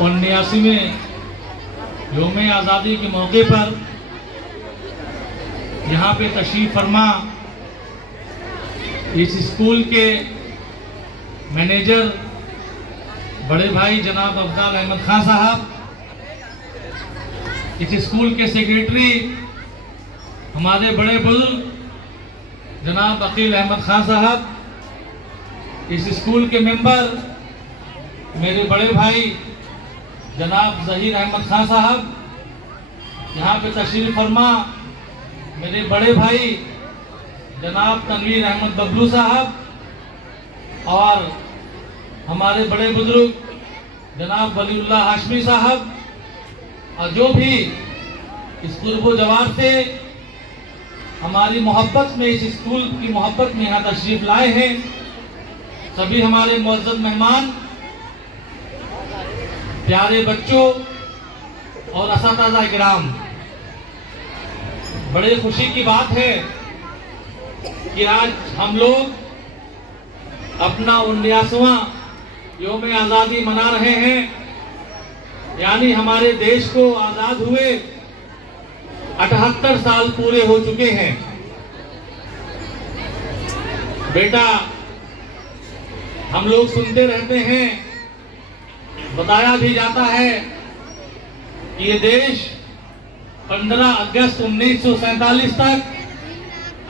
79वें योम आज़ादी के मौके पर यहाँ पे तशरीफ़ फरमा इस स्कूल के मैनेजर बड़े भाई जनाब अफजाल अहमद खान साहब, इस स्कूल के सेक्रेटरी हमारे बड़े बुजुर्ग जनाब अकील अहमद खान साहब, इस स्कूल के मेंबर मेरे बड़े भाई जनाब ज़हीर अहमद खान साहब, यहाँ पे तशरीफ़ फरमा मेरे बड़े भाई जनाब तनवीर अहमद बबलू साहब, और हमारे बड़े बुजुर्ग जनाब वलीउल्लाह हाशमी साहब, और जो भी इस कुर्बो जवार से हमारी मोहब्बत में, इस स्कूल की मोहब्बत में यहाँ तशरीफ़ लाए हैं, सभी हमारे मुअज़्ज़ज़ मेहमान, प्यारे बच्चों और असातिज़ा इकराम, बड़े खुशी की बात है कि आज हम लोग अपना 79वां योम आज़ादी मना रहे हैं। यानी हमारे देश को आज़ाद हुए 78 साल पूरे हो चुके हैं। बेटा, हम लोग सुनते रहते हैं, बताया भी जाता है कि ये देश 15 अगस्त 1947 तक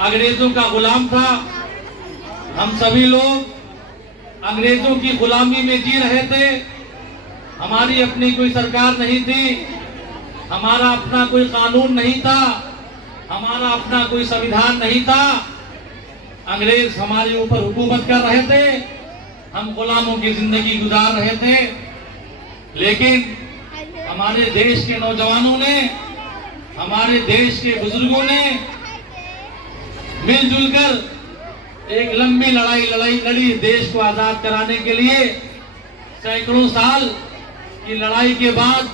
अंग्रेजों का गुलाम था। हम सभी लोग अंग्रेजों की गुलामी में जी रहे थे। हमारी अपनी कोई सरकार नहीं थी, हमारा अपना कोई कानून नहीं था, हमारा अपना कोई संविधान नहीं था। अंग्रेज हमारे ऊपर हुकूमत कर रहे थे, हम गुलामों की जिंदगी गुजार रहे थे। लेकिन हमारे देश के नौजवानों ने, हमारे देश के बुजुर्गों ने मिलजुल कर एक लंबी लड़ाई लड़ी देश को आजाद कराने के लिए। सैकड़ों साल की लड़ाई के बाद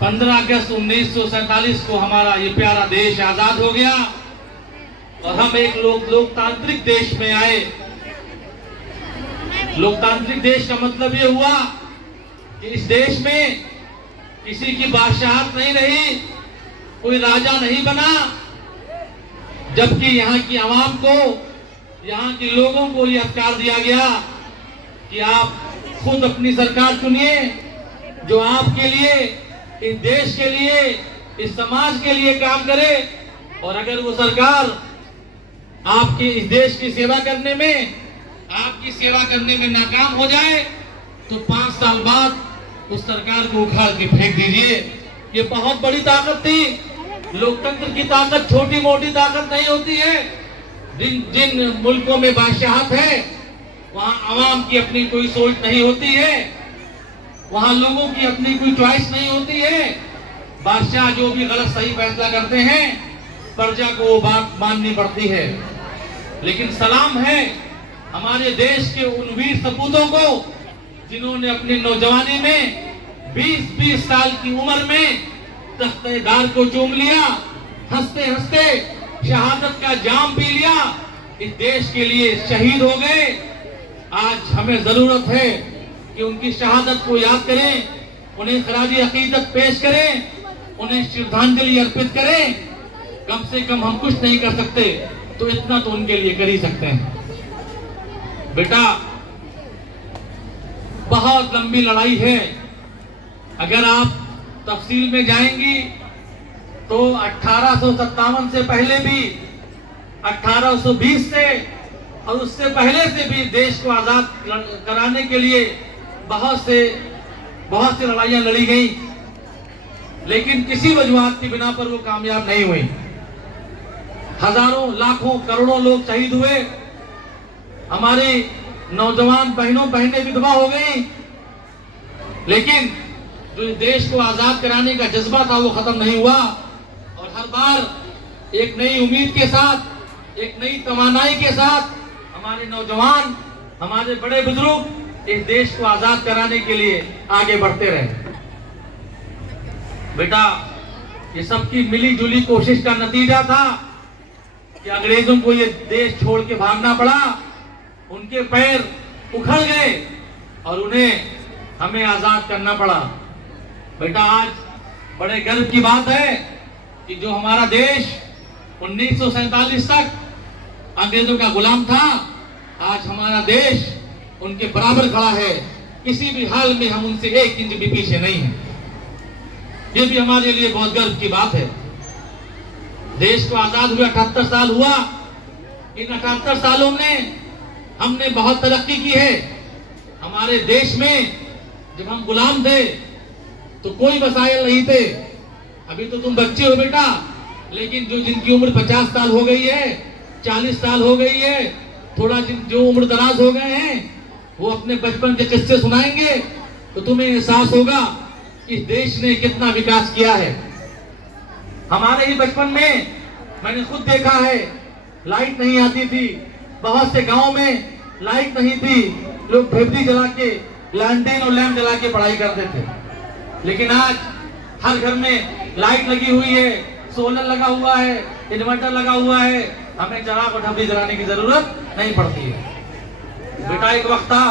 15 अगस्त 1947 को हमारा ये प्यारा देश आजाद हो गया और हम एक लोकतांत्रिक देश में आए। लोकतांत्रिक देश का मतलब ये हुआ कि इस देश में किसी की बादशाहत नहीं रही, कोई राजा नहीं बना, जबकि यहाँ की आवाम को, यहाँ के लोगों को यह अधिकार दिया गया कि आप खुद अपनी सरकार चुनिए जो आपके लिए, इस देश के लिए, इस समाज के लिए काम करे। और अगर वो सरकार आपके इस देश की सेवा करने में, आपकी सेवा करने में नाकाम हो जाए तो 5 साल बाद उस सरकार को उखाड़ के फेंक दीजिए। ये बहुत बड़ी ताकत थी। लोकतंत्र की ताकत छोटी मोटी ताकत नहीं होती है। जिन मुल्कों में बादशाहत है वहां आवाम की अपनी कोई सोच नहीं होती है, वहां लोगों की अपनी कोई चॉइस नहीं होती है। बादशाह जो भी गलत सही फैसला करते हैं प्रजा को वो बात माननी पड़ती है। लेकिन सलाम है हमारे देश के उन वीर सपूतों को जिन्होंने अपनी नौजवानी में 20-20 साल की उम्र में तख्तेदार को चूम लिया, हंसते हंसते शहादत का जाम पी लिया, इस देश के लिए शहीद हो गए। आज हमें जरूरत है कि उनकी शहादत को याद करें, उन्हें खराजी अकीदत पेश करें, उन्हें श्रद्धांजलि अर्पित करें। कम से कम हम कुछ नहीं कर सकते तो इतना तो उनके लिए कर ही सकते हैं। बेटा, बहुत लंबी लड़ाई है। अगर आप तफसील में जाएंगी तो 1857 से पहले भी, 1820 से और उससे पहले से भी देश को आजाद कराने के लिए बहुत से लड़ाइयां लड़ी गई, लेकिन किसी वजूहत की बिना पर वो कामयाब नहीं हुई। हजारों, लाखों, करोड़ों लोग शहीद हुए, हमारी नौजवान बहनें विधवा हो गई, लेकिन जो देश को आजाद कराने का जज्बा था वो खत्म नहीं हुआ। और हर बार एक नई उम्मीद के साथ, एक नई तवानाई के साथ हमारे नौजवान, हमारे बड़े बुजुर्ग इस देश को आजाद कराने के लिए आगे बढ़ते रहे। बेटा, ये सबकी मिली जुली कोशिश का नतीजा था कि अंग्रेजों को ये देश छोड़ के भागना पड़ा। उनके पैर उखड़ गए और उन्हें हमें आजाद करना पड़ा। बेटा, आज बड़े गर्व की बात है कि जो हमारा देश 1947 तक अंग्रेजों का गुलाम था, आज हमारा देश उनके बराबर खड़ा है। किसी भी हाल में हम उनसे 1 इंच भी पीछे नहीं है। ये भी हमारे लिए बहुत गर्व की बात है। देश को आजाद हुआ 78 साल हुआ। इन 78 सालों में हमने बहुत तरक्की की है। हमारे देश में जब हम गुलाम थे तो कोई वसाइल नहीं थे। अभी तो तुम बच्चे हो बेटा, लेकिन जिनकी उम्र 50 साल हो गई है, 40 साल हो गई है, थोड़ा जो उम्र दराज हो गए हैं, वो अपने बचपन के किस्से सुनाएंगे तो तुम्हें एहसास होगा कि देश ने कितना विकास किया है। हमारे ही बचपन में मैंने खुद देखा है, लाइट नहीं आती थी। बहुत से गांव में लाइट नहीं थी, लोग भेबरी जला के, लैंटेन और लैंप जला के पढ़ाई करते थे। लेकिन आज हर घर में लाइट लगी हुई है, सोलर लगा हुआ है, इन्वर्टर लगा हुआ है। हमें चराग और ढबरी जलाने की जरूरत नहीं पड़ती है। बेटा, एक वक्त था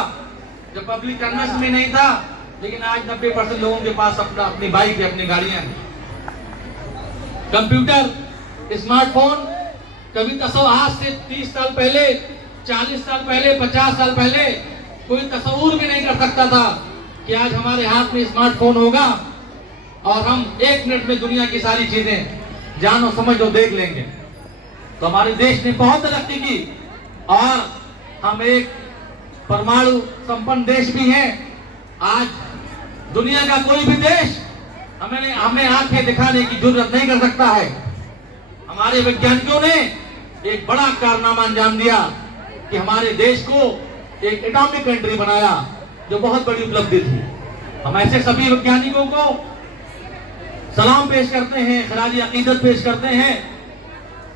जब पब्लिक ट्रांसपोर्ट में नहीं था, लेकिन आज 90% लोगों के पास अपनी बाइक है, अपनी गाड़ियां हैं। कंप्यूटर, स्मार्टफोन, कभी आज से 30 साल पहले, 40 साल पहले, 50 साल पहले कोई तस्वीर भी नहीं कर सकता था कि आज हमारे हाथ में स्मार्टफोन होगा और हम 1 मिनट में दुनिया की सारी चीजें जानो समझो देख लेंगे। तो हमारे देश ने बहुत तरक्की की और हम एक परमाणु संपन्न देश भी हैं। आज दुनिया का कोई भी देश हमें आंखें दिखाने की जरूरत नहीं कर सकता है। हमारे वैज्ञानिकों ने एक बड़ा कारनामा अंजाम दिया कि हमारे देश को एक एटॉमिक कंट्री बनाया, जो बहुत बड़ी उपलब्धि थी। हम ऐसे सभी वैज्ञानिकों को सलाम पेश करते हैं, खराज अकीदत पेश करते हैं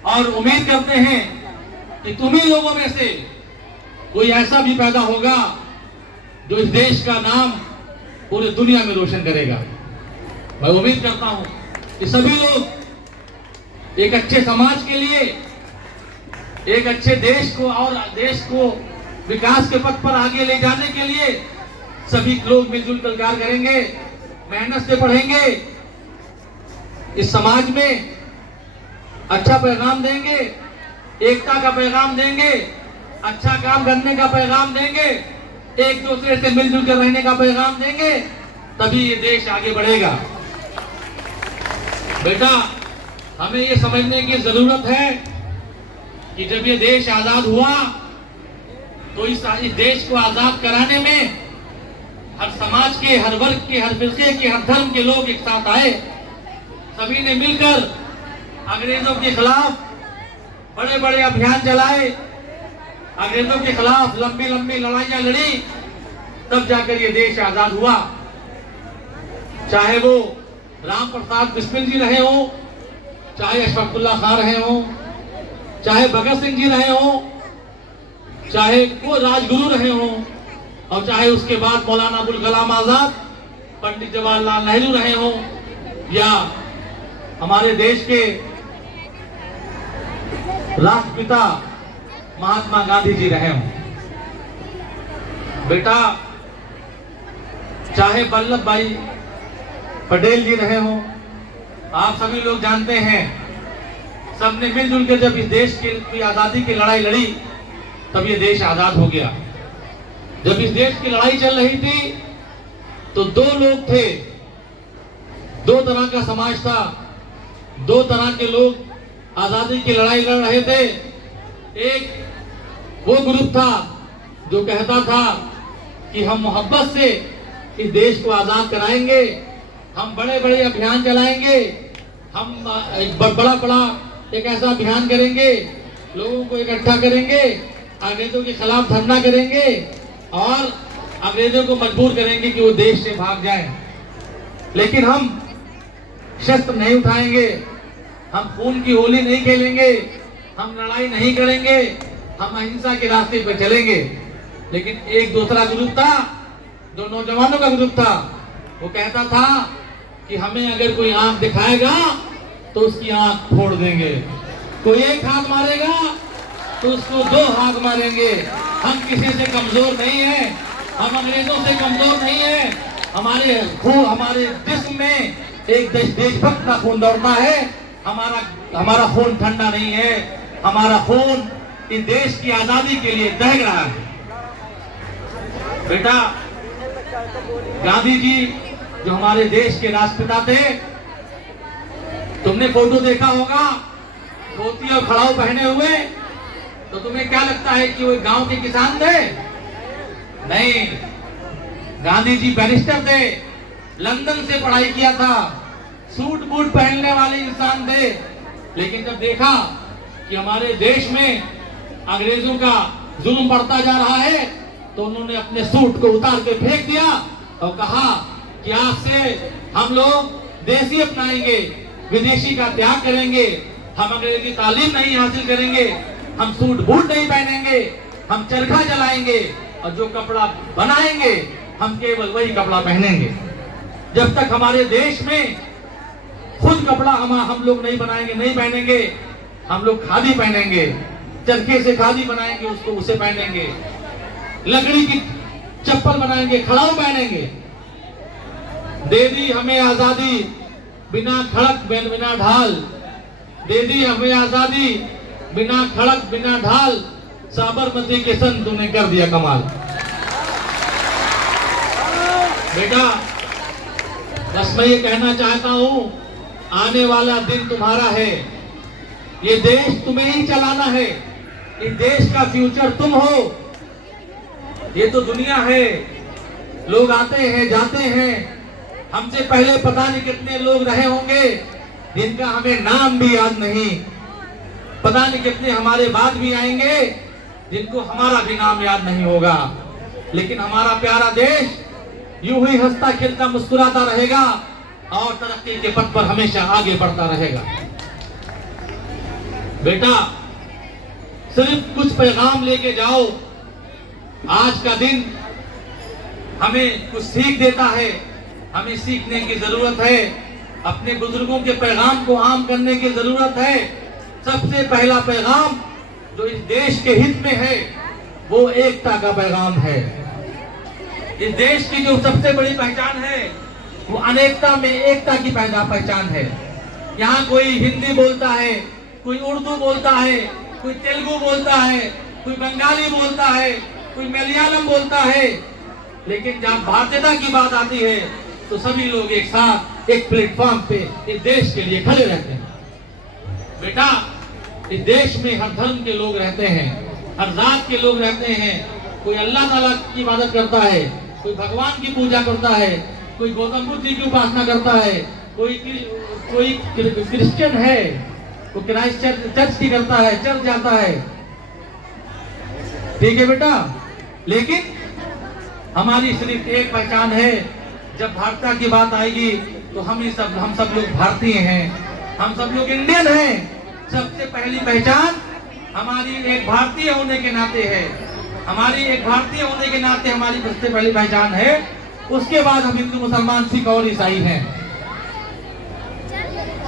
और उम्मीद करते हैं कि तुम्ही लोगों में से कोई ऐसा भी पैदा होगा जो इस देश का नाम पूरी दुनिया में रोशन करेगा। मैं उम्मीद करता हूं कि सभी लोग एक अच्छे समाज के लिए, एक अच्छे देश को और देश को विकास के पथ पर आगे ले जाने के लिए सभी लोग मिलजुल कर कार्य करेंगे, मेहनत से पढ़ेंगे, इस समाज में अच्छा पैगाम देंगे, एकता का पैगाम देंगे, अच्छा काम करने का पैगाम देंगे, एक दूसरे से मिलजुल कर रहने का पैगाम देंगे, तभी ये देश आगे बढ़ेगा। बेटा, हमें ये समझने की जरूरत है कि जब ये देश आजाद हुआ तो इस देश को आजाद कराने में हर समाज के, हर वर्ग के, हर फिरके के, हर धर्म के लोग एक साथ आए। सभी ने मिलकर अंग्रेजों के खिलाफ बड़े बड़े अभियान चलाए, अंग्रेजों के खिलाफ लंबी लंबी लड़ाइयां लड़ी, तब जाकर ये देश आजाद हुआ। चाहे वो राम प्रसाद बिस्मिल जी रहे हो, चाहे अशफाकुल्ला खान रहे हो, चाहे भगत सिंह जी रहे हो, चाहे वो राजगुरु रहे हो, और चाहे उसके बाद मौलाना अबुल कलाम आजाद, पंडित जवाहरलाल नेहरू रहे हो, या हमारे देश के राष्ट्रपिता महात्मा गांधी जी रहे हो। बेटा, चाहे वल्लभ भाई पटेल जी रहे हो, आप सभी लोग जानते हैं, सबने मिलजुल के जब इस देश की आजादी की लड़ाई लड़ी तब ये देश आजाद हो गया। जब इस देश की लड़ाई चल रही थी तो 2 लोग थे, 2 तरह का समाज था, 2 तरह के लोग आजादी की लड़ाई लड़ रहे थे। एक वो ग्रुप था जो कहता था कि हम मोहब्बत से इस देश को आजाद कराएंगे, हम बड़े बड़े अभियान चलाएंगे, हम एक बड़ा एक ऐसा अभियान करेंगे, लोगों को इकट्ठा करेंगे, अंग्रेजों के खिलाफ धरना करेंगे और अंग्रेजों को मजबूर करेंगे कि वो देश से भाग जाएं। लेकिन हम शस्त्र नहीं उठाएंगे, हम खून की होली नहीं खेलेंगे, हम लड़ाई नहीं करेंगे, हम अहिंसा के रास्ते पर चलेंगे। लेकिन एक दूसरा ग्रुप था जो नौजवानों का ग्रुप था, वो कहता था कि हमें अगर कोई आंख दिखाएगा तो उसकी आंख फोड़ देंगे, कोई एक हाथ मारेगा तो उसको 2 हाथ मारेंगे, हम किसी से कमजोर नहीं है, हम अंग्रेजों से कमजोर नहीं है। हमारे जिस्म में एक देशभक्त का खून दौड़ता है। हमारा खून ठंडा नहीं है। हमारा खून इस देश की आजादी के लिए दहक रहा है। बेटा, गांधी जी जो हमारे देश के राष्ट्रपिता थे, तुमने फोटो देखा होगा धोती और खड़ाऊ पहने हुए, तो तुम्हें क्या लगता है कि वो गांव के किसान थे? नहीं, गांधी जी बैरिस्टर थे, लंदन से पढ़ाई किया था, सूट बूट पहनने वाले इंसान थे। लेकिन जब देखा कि हमारे देश में अंग्रेजों का जुल्म बढ़ता जा रहा है, तो उन्होंने अपने सूट को उतार के फेंक दिया और कहा कि आज से हम लोग देसी अपनाएंगे, विदेशी का त्याग करेंगे, हम अंग्रेजी तालीम नहीं हासिल करेंगे, हम सूट बूट नहीं पहनेंगे, हम चरखा जलाएंगे और जो कपड़ा बनाएंगे हम केवल वही कपड़ा पहनेंगे। जब तक हमारे देश में खुद कपड़ा हम लोग नहीं बनाएंगे, नहीं पहनेंगे, हम लोग खादी पहनेंगे, चरखे से खादी बनाएंगे, उसको उसे पहनेंगे, लकड़ी की चप्पल बनाएंगे, खड़ाऊ पहनेंगे। दे दी हमें आजादी बिना खड़क बिना ढाल, दे दी हमें आजादी बिना खड़क बिना ढाल, साबरमती के संग तूने कर दिया कमाल। बेटा, बस मैं ये कहना चाहता हूं, आने वाला दिन तुम्हारा है, ये देश तुम्हें ही चलाना है, इस देश का फ्यूचर तुम हो। ये तो दुनिया है, लोग आते हैं जाते हैं, हमसे पहले पता नहीं कितने लोग रहे होंगे जिनका हमें नाम भी याद नहीं, पता नहीं कितने हमारे बाद भी आएंगे जिनको हमारा भी नाम याद नहीं होगा। लेकिन हमारा प्यारा देश यूं ही हंसता खिलता मुस्कुराता रहेगा और तरक्की के पथ पर हमेशा आगे बढ़ता रहेगा। बेटा, सिर्फ कुछ पैगाम लेके जाओ। आज का दिन हमें कुछ सीख देता है, हमें सीखने की जरूरत है, अपने बुजुर्गों के पैगाम को आम करने की जरूरत है। सबसे पहला पैगाम जो इस देश के हित में है वो एकता का पैगाम है। इस देश की जो सबसे बड़ी पहचान है वो अनेकता में एकता की पहचान है। यहाँ कोई हिंदी बोलता है, कोई उर्दू बोलता है, कोई तेलुगु बोलता है, कोई बंगाली बोलता है, कोई मलयालम बोलता है, लेकिन जब भारतीयता की बात आती है तो सभी लोग एक साथ एक प्लेटफॉर्म पे इस देश के लिए खड़े रहते हैं। बेटा, इस देश में हर धर्म के लोग रहते हैं, हर जात के लोग रहते हैं। कोई अल्लाह ताला की इबादत करता है, कोई भगवान की पूजा करता है, कोई गौतम बुद्ध जी की उपासना करता है, कोई क्रिश्चियन है, वो क्राइस्ट चर्च की करता है, चर्च जाता है। ठीक है बेटा, लेकिन हमारी सिर्फ एक पहचान है। जब भारतीयता की बात आएगी तो हम सब लोग भारतीय हैं, हम सब लोग इंडियन हैं। सबसे पहली पहचान हमारी एक भारतीय होने के नाते है, हमारी एक भारतीय होने के नाते हमारी सबसे पहली पहचान है। उसके बाद हम हिंदू, मुसलमान, सिख और ईसाई हैं।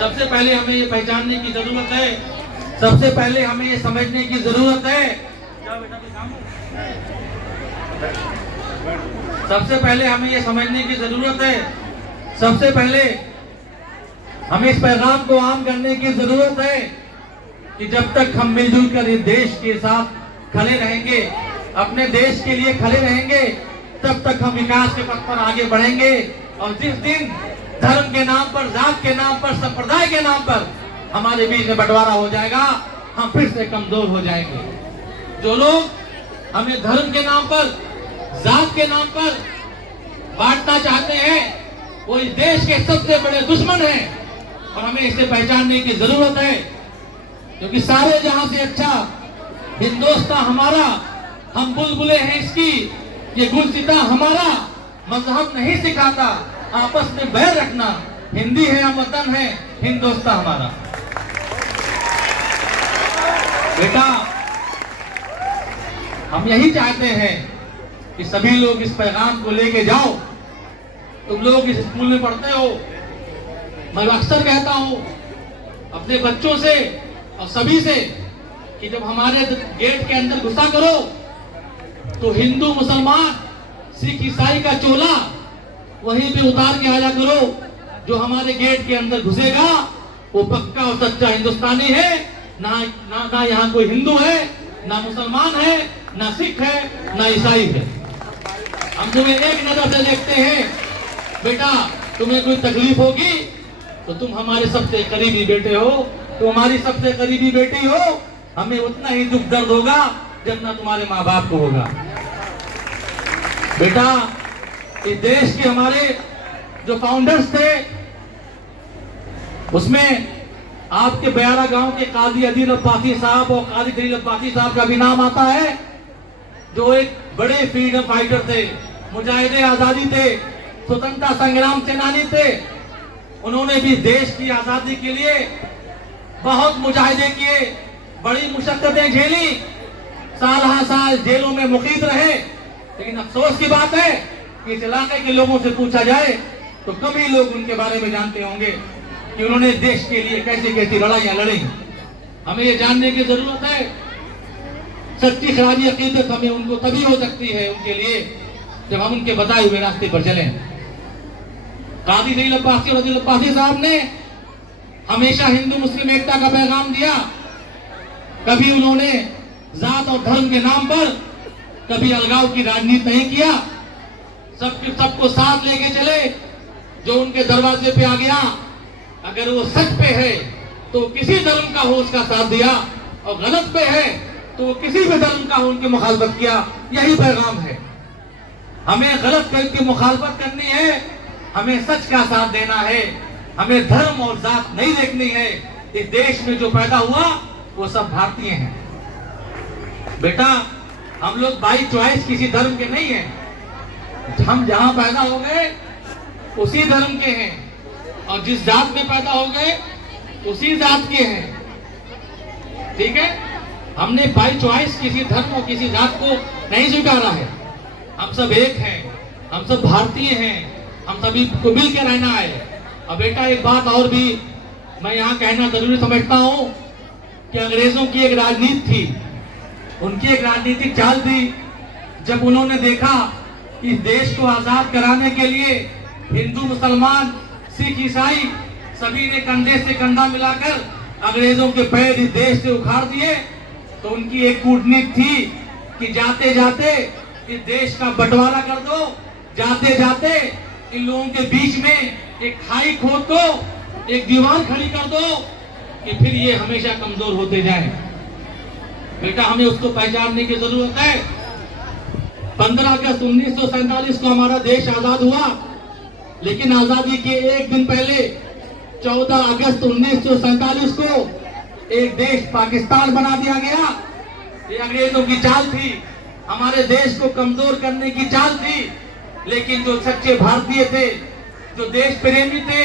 सबसे पहले हमें ये पहचानने की जरूरत है, सबसे पहले हमें ये समझने की जरूरत है। सबसे पहले हमें ये समझने की जरूरत है, सबसे पहले हमें इस पैगाम को आम करने की जरूरत है कि जब तक हम मिलजुल कर इस देश के साथ खड़े रहेंगे, अपने देश के लिए खड़े रहेंगे, तब तक हम विकास के पथ पर आगे बढ़ेंगे। और जिस दिन धर्म के नाम पर, जात के नाम पर, संप्रदाय के नाम पर हमारे बीच में बंटवारा हो जाएगा, हम फिर से कमजोर हो जाएंगे। जो लोग हमें धर्म के नाम पर, जात के नाम पर बांटना चाहते हैं, वो इस देश के सबसे बड़े दुश्मन हैं और हमें इसे पहचानने की जरूरत है। क्योंकि सारे जहां से अच्छा हिंदुस्तान हमारा, हम बुलबुले हैं इसकी, ये गुलसिता हमारा। मजहब नहीं सिखाता आपस में बैर रखना, हिंदी है हम वतन है, हिंदुस्तान हमारा। बेटा, हम यही चाहते हैं कि सभी लोग इस पैगाम को लेके जाओ। तुम लोग इस स्कूल में पढ़ते हो, मैं अक्सर कहता हूं अपने बच्चों से और सभी से कि जब हमारे गेट के अंदर घुसा करो तो हिंदू, मुसलमान, सिख ईसाई का चोला वहीं पे उतार के आया करो। जो हमारे गेट के अंदर घुसेगा वो पक्का और सच्चा हिंदुस्तानी है। ना यहाँ कोई हिंदू है, ना मुसलमान है, ना सिख है, ना ईसाई है। हम तुम्हें एक नजर से देखते हैं। बेटा तुम्हें कोई तकलीफ होगी तो तुम हमारे सबसे करीबी बेटे हो, तुम हमारी सबसे करीबी बेटी हो। हमें उतना ही दुख दर्द होगा जितना तुम्हारे माँ बाप को होगा। बेटा इस देश के हमारे जो फाउंडर्स थे उसमें आपके बयारा गांव के काजी अदील अब्बासी साहब और काजी दलील अब्बासी साहब का भी नाम आता है, जो एक बड़े फ्रीडम फाइटर थे, मुजाहिदे आजादी थे, स्वतंत्रता संग्राम सेनानी थे। उन्होंने भी देश की आजादी के लिए बहुत मुजाहिदे किए, बड़ी मुशक्कतें झेली, साल हा साल जेलों में मुकीद रहे। लेकिन अफसोस की बात है कि इस इलाके के लोगों से पूछा जाए तो कम ही लोग उनके बारे में जानते होंगे कि उन्होंने देश के लिए कैसी कैसी लड़ाइयां लड़ी। हमें ये जानने की जरूरत है। सच्ची खराबी अकीदत हमें उनको तभी हो सकती है उनके लिए जब हम उनके बताए हुए रास्ते पर चलें। काजी दलील अब्बासी और अदील अब्बासी साहब ने हमेशा हिंदू मुस्लिम एकता का पैगाम दिया। कभी उन्होंने जात और धर्म के नाम पर कभी अलगाव की राजनीति नहीं किया। सबको साथ लेके चले। जो उनके दरवाजे पे आ गया अगर वो सच पे है तो किसी धर्म का हो उसका साथ दिया, और गलत पे है तो वो किसी भी धर्म का हो उनकी मुखालफत किया। यही पैगाम है। हमें गलत करके मुखालफत करनी है, हमें सच का साथ देना है, हमें धर्म और जात नहीं देखनी है। इस देश में जो पैदा हुआ वो सब भारतीय हैं। बेटा हम लोग बाई चॉइस किसी धर्म के नहीं हैं। हम जहां पैदा हो गए उसी धर्म के हैं, और जिस जात में पैदा हो गए उसी जात के हैं। ठीक है, हमने बाई चॉइस किसी धर्म और किसी जात को नहीं स्वीकारा है। हम सब एक हैं, हम सब भारतीय हैं, हम सभी को मिल के रहना है। और बेटा एक बात और भी मैं यहाँ कहना जरूरी समझता हूँ कि अंग्रेजों की एक राजनीति थी, उनकी एक राजनीतिक चाल थी। जब उन्होंने देखा कि देश को आजाद कराने के लिए हिंदू मुसलमान सिख ईसाई सभी ने कंधे से कंधा मिलाकर अंग्रेजों के पैर इस देश से उखाड़ दिए, तो उनकी एक कूटनीति थी कि जाते जाते इस देश का बंटवारा कर दो, जाते जाते इन लोगों के बीच में एक खाई खोद दो, एक दीवार खड़ी कर दो कि फिर ये हमेशा कमजोर होते जाएं। बेटा हमें उसको पहचानने की जरूरत है। 15 अगस्त 1947 को हमारा देश आजाद हुआ, लेकिन आजादी के एक दिन पहले 14 अगस्त 1947 को एक देश पाकिस्तान बना दिया गया। ये अंग्रेजों की चाल थी, हमारे देश को कमजोर करने की चाल थी। लेकिन जो सच्चे भारतीय थे, जो देश प्रेमी थे,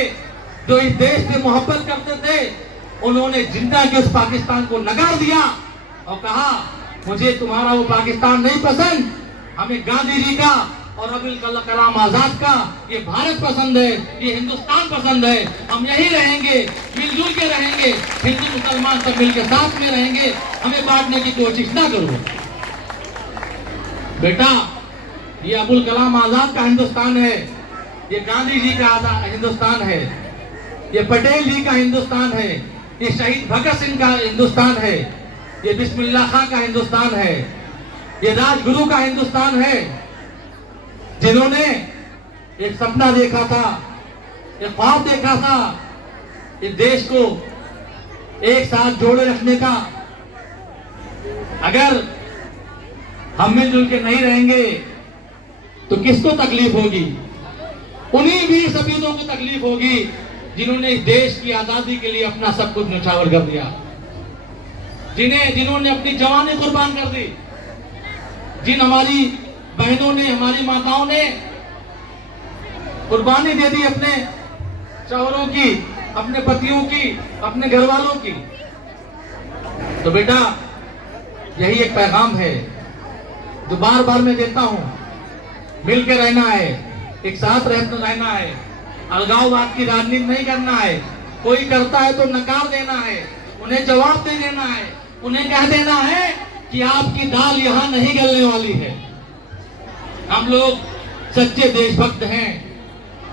जो इस देश से मोहब्बत करते थे, उन्होंने जिंदा के उस पाकिस्तान को नकार दिया और कहा मुझे तुम्हारा वो पाकिस्तान नहीं पसंद, हमें गांधी जी का और अब्दुल कलाम आजाद का ये भारत पसंद है, ये हिंदुस्तान पसंद है। हम यही रहेंगे, मिलजुल के रहेंगे, हिंदू मुसलमान सब मिलकर साथ में रहेंगे, हमें बांटने की कोशिश ना करो। बेटा ये अब्दुल कलाम आजाद का हिंदुस्तान है, ये गांधी जी का हिंदुस्तान है, ये पटेल जी का हिंदुस्तान है, ये शहीद भगत सिंह का हिंदुस्तान है, ये बिस्मिल्लाह खां का हिंदुस्तान है, ये राजगुरु का हिंदुस्तान है, जिन्होंने एक सपना देखा था, एक ख्वाब देखा था इस देश को एक साथ जोड़े रखने का। अगर हम मिलजुल के नहीं रहेंगे तो किसको तकलीफ होगी? उन्हीं भी शहीदों को तकलीफ होगी जिन्होंने इस देश की आजादी के लिए अपना सब कुछ न्यौछावर कर दिया, जिन्होंने अपनी जवानी कुर्बान कर दी, जिन हमारी बहनों ने, हमारी माताओं ने कुर्बानी दे दी अपने शौहरों की, अपने पतियों की, अपने घर वालों की। तो बेटा यही एक पैगाम है जो बार बार मैं देता हूं, मिल के रहना है, एक साथ रहना है, अलगाववाद की राजनीति नहीं करना है। कोई करता है तो नकार देना है, उन्हें जवाब दे देना है, उन्हें कह देना है कि आपकी दाल यहाँ नहीं गलने वाली है। हम लोग सच्चे देशभक्त हैं।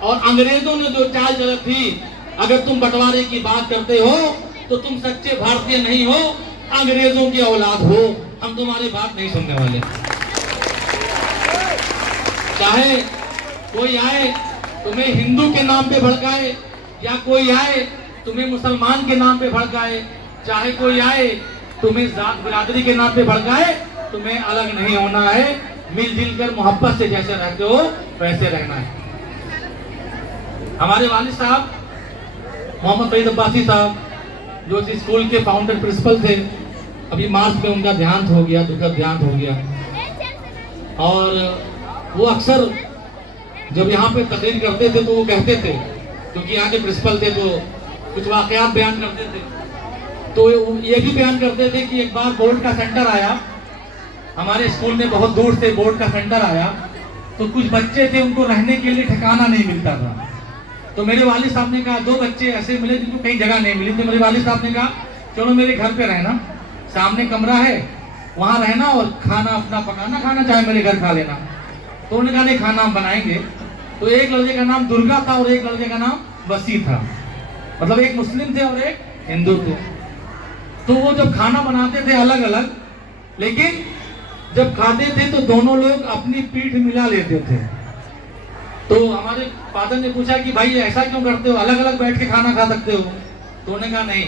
और अंग्रेजों ने जो चाल चली थी, अगर तुम बंटवारे की बात करते हो तो तुम सच्चे भारतीय नहीं हो, अंग्रेजों की औलाद हो। हम तुम्हारी बात नहीं सुनने वाले। चाहे कोई आए तुम्हें हिंदू के नाम पे भड़काए, या कोई आए तुम्हें मुसलमान के नाम पे भड़काए, चाहे कोई आए तुम्हें जात बिरादरी के नाम पे भड़काए, तुम्हें अलग नहीं होना है। मिलजुल कर मोहब्बत से जैसे रहते हो वैसे रहना है। हमारे वालिद साहब मोहम्मद सईद अब्बासी साहब, जो इस स्कूल के फाउंडर प्रिंसिपल थे, अभी मार्च में उनका देहांत हो गया, दुखद देहांत हो गया। और वो अक्सर जब यहाँ पे तकरीर करते थे तो वो कहते थे, क्योंकि यहाँ के प्रिंसिपल थे तो कुछ वाकयात बयान करते थे, तो ये भी बयान करते थे कि एक बार बोर्ड का सेंटर आया हमारे स्कूल में, बहुत दूर से बोर्ड का सेंटर आया, तो कुछ बच्चे थे उनको रहने के लिए ठिकाना नहीं मिलता था। तो मेरे वालिद साहब ने कहा, दो बच्चे ऐसे मिले जिनको कहीं जगह नहीं मिली, तो मेरे वालिद साहब ने कहा चलो मेरे घर पे रहना, सामने कमरा है वहां रहना और खाना अपना पकाना, खाना चाहे मेरे घर खा लेना। तो उन्होंने कहा नहीं, खाना हम बनाएंगे। तो एक लड़के का नाम दुर्गा था और एक लड़के का नाम वसी था, मतलब एक मुस्लिम थे और एक हिंदू थे। तो वो जब खाना बनाते थे अलग अलग, लेकिन जब खाते थे तो दोनों लोग अपनी पीठ मिला लेते थे। तो हमारे फादर ने पूछा कि भाई ऐसा क्यों करते हो, अलग अलग बैठ के खाना खा सकते हो। तो उन्होंने कहा नहीं,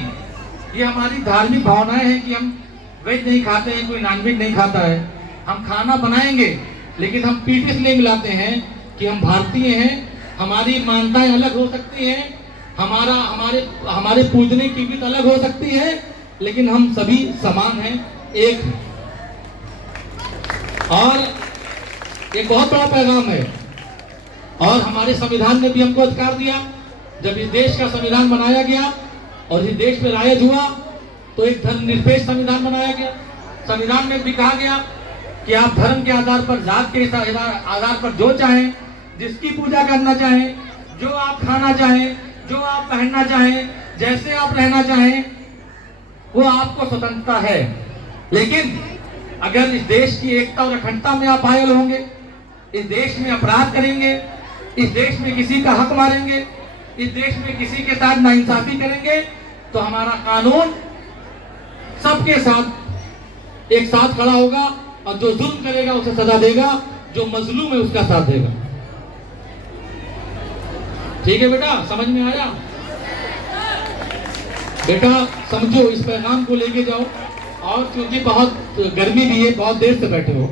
ये हमारी धार्मिक भावनाएं हैं कि हम वेज नहीं खाते हैं, कोई नॉनवेज नहीं खाता है, हम खाना बनाएंगे लेकिन हम पीठ इसलिए मिलाते हैं कि हम भारतीय हैं, हमारी मान्यताएं अलग हो सकती हैं, हमारे पूजने की भी अलग हो सकती है, लेकिन हम सभी समान हैं, एक हैं। और एक बहुत बड़ा पैगाम है, और हमारे संविधान ने भी हमको अधिकार दिया। जब इस देश का संविधान बनाया गया और इस देश में रायज हुआ तो एक धर्मनिरपेक्ष संविधान बनाया गया। संविधान में भी कहा गया कि आप धर्म के आधार पर, जात के आधार पर जो चाहें, जिसकी पूजा करना चाहें, जो आप खाना चाहें, जो आप पहनना चाहें, जैसे आप रहना चाहें, वो आपको स्वतंत्रता है। लेकिन अगर इस देश की एकता और अखंडता में आप घायल होंगे, इस देश में अपराध करेंगे, इस देश में किसी का हक मारेंगे, इस देश में किसी के साथ नाइंसाफी करेंगे, तो हमारा कानून सबके साथ एक साथ खड़ा होगा और जो जुल्म करेगा उसे सजा देगा, जो मजलूम है उसका साथ देगा। ठीक है बेटा, समझ में आया? बेटा समझो, इस पैगाम को लेके जाओ। और क्योंकि बहुत गर्मी भी है, बहुत देर से बैठे हो,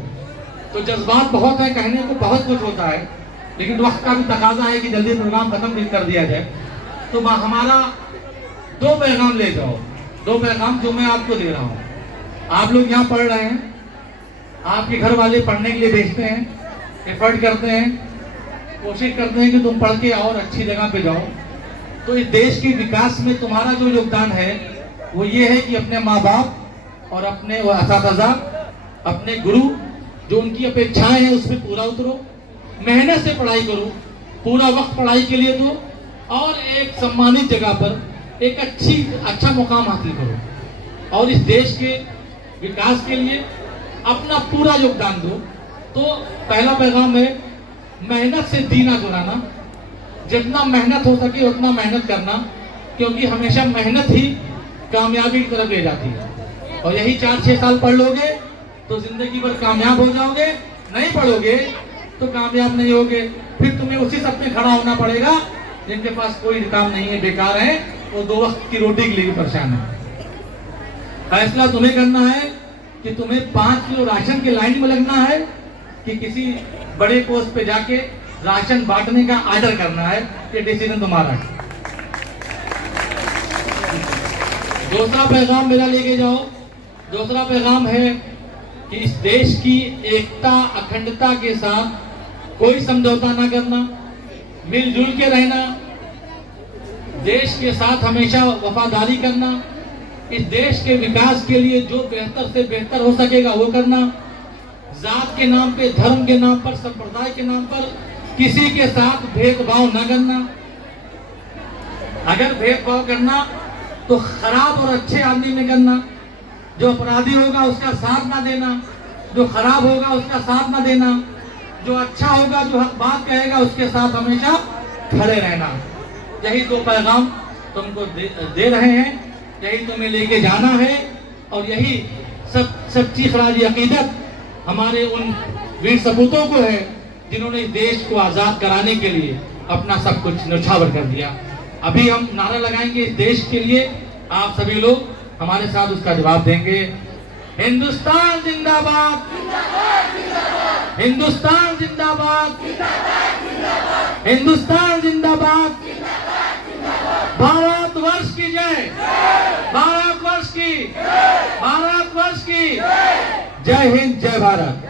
तो जज्बात बहुत है, कहने को बहुत कुछ होता है, लेकिन वक्त का भी तकाजा है कि जल्दी प्रोग्राम खत्म कर दिया जाए। तो हमारा दो पैगाम ले जाओ, दो पैगाम जो मैं आपको दे रहा हूँ। आप लोग यहाँ पढ़ रहे हैं, आपके घर वाले पढ़ने के लिए भेजते हैं, एफर्ट करते हैं, कोशिश करते हैं कि तुम पढ़ के और अच्छी जगह पे जाओ। तो इस देश के विकास में तुम्हारा जो योगदान है वो ये है कि अपने माँ बाप और अपने असातिज़ा, अपने गुरु, जो उनकी अपेक्षाएं हैं उसमें पूरा उतरो, मेहनत से पढ़ाई करो, पूरा वक्त पढ़ाई के लिए दो, और एक सम्मानित जगह पर एक अच्छा मुकाम हासिल करो, और इस देश के विकास के लिए अपना पूरा योगदान दो। तो पहला पैगाम है मेहनत से जीना चुराना, जितना मेहनत हो सके उतना मेहनत करना, क्योंकि हमेशा मेहनत ही कामयाबी की तरफ ले जाती है। और यही 4-6 साल पढ़ लोगे तो जिंदगी भर कामयाब हो जाओगे, नहीं पढ़ोगे तो कामयाब नहीं होगे, फिर तुम्हें उसी सब में खड़ा होना पड़ेगा जिनके पास कोई काम नहीं है, बेकार है, वो 2 वक्त की रोटी के लिए भी परेशान है। फैसला तुम्हें करना है कि तुम्हें 5 किलो राशन की लाइन में लगना है कि किसी बड़े पोस्ट पे जाके राशन बांटने का ऑर्डर करना है। ये डिसीजन तुम्हारा है। दूसरा पैगाम मेरा लेके जाओ। दूसरा पैगाम है कि इस देश की एकता अखंडता के साथ कोई समझौता ना करना, मिलजुल के रहना, देश के साथ हमेशा वफादारी करना, इस देश के विकास के लिए जो बेहतर से बेहतर हो सकेगा वो करना, जात के नाम पे, धर्म के नाम पर, संप्रदाय के नाम पर किसी के साथ भेदभाव न करना। अगर भेदभाव करना तो खराब और अच्छे आदमी में करना, जो अपराधी होगा उसका साथ ना देना, जो खराब होगा उसका साथ ना देना, जो अच्छा होगा, जो हक बात कहेगा, उसके साथ हमेशा खड़े रहना। यही दो पैगाम तुमको दे रहे हैं, यही तुम्हें लेके जाना है। और यही सच्ची खराजी अकीदत हमारे उन वीर सपूतों को है जिन्होंने इस देश को आजाद कराने के लिए अपना सब कुछ न्यौछावर कर दिया। अभी हम नारा लगाएंगे इस देश के लिए, आप सभी लोग हमारे साथ उसका जवाब देंगे। हिंदुस्तान जिंदाबाद, हिंदुस्तान जिंदाबाद, हिंदुस्तान जिंदाबाद, भारतवर्ष की जय, भारतवर्ष की, भारतवर्ष की जय हिंद, जय भारत।